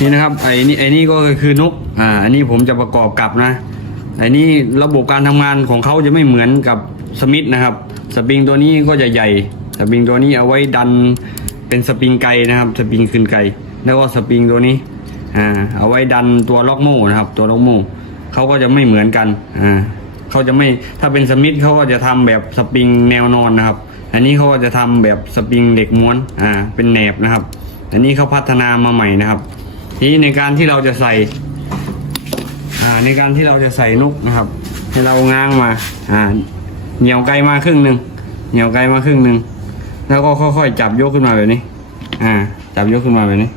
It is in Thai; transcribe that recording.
นี่นะครับไอ้นี่ไอ้นี่ก็คือนกอ่าอันนี้ผมจะประกอบกับนะไอ้นี่ระบบการทำงานของเขาจะไม่เหมือนกับสมิธนะครับสปริงตัวนี้ก็จะใหญ่สปริงตัวนี้เอาไว้ดันเป็นสปริงไกนะครับสปริงขึ้นไกแล้วก็สปริงตัวนี้อ่าเอาไว้ดันตัวล็อกโม่นะครับ ตัวล็อกโม่เขาก็จะไม่เหมือนกันอ่าเขาจะไม่ถ้าเป็นสมิธเขาก็จะทำแบบสปริงแนวนอนนะครับ อันนี้เขาก็จะทำแบบสปริงเหล็กม้วนอ่าเป็นแหนบนะครับ อันนี้เขาพัฒนามาใหม่นะครับ ทีนี้ในการที่เราจะใส่อ่าในการที่เราจะใส่นกนะครับให้เราง้างมาอ่าเหนียวไกลมาครึ่งหนึ่งเหนียวไกลมาครึ่งหนึ่งแล้วก็ค่อยๆจับยกขึ้นมาแบบนี้ อ่า จับยกขึ้นมาแบบนี้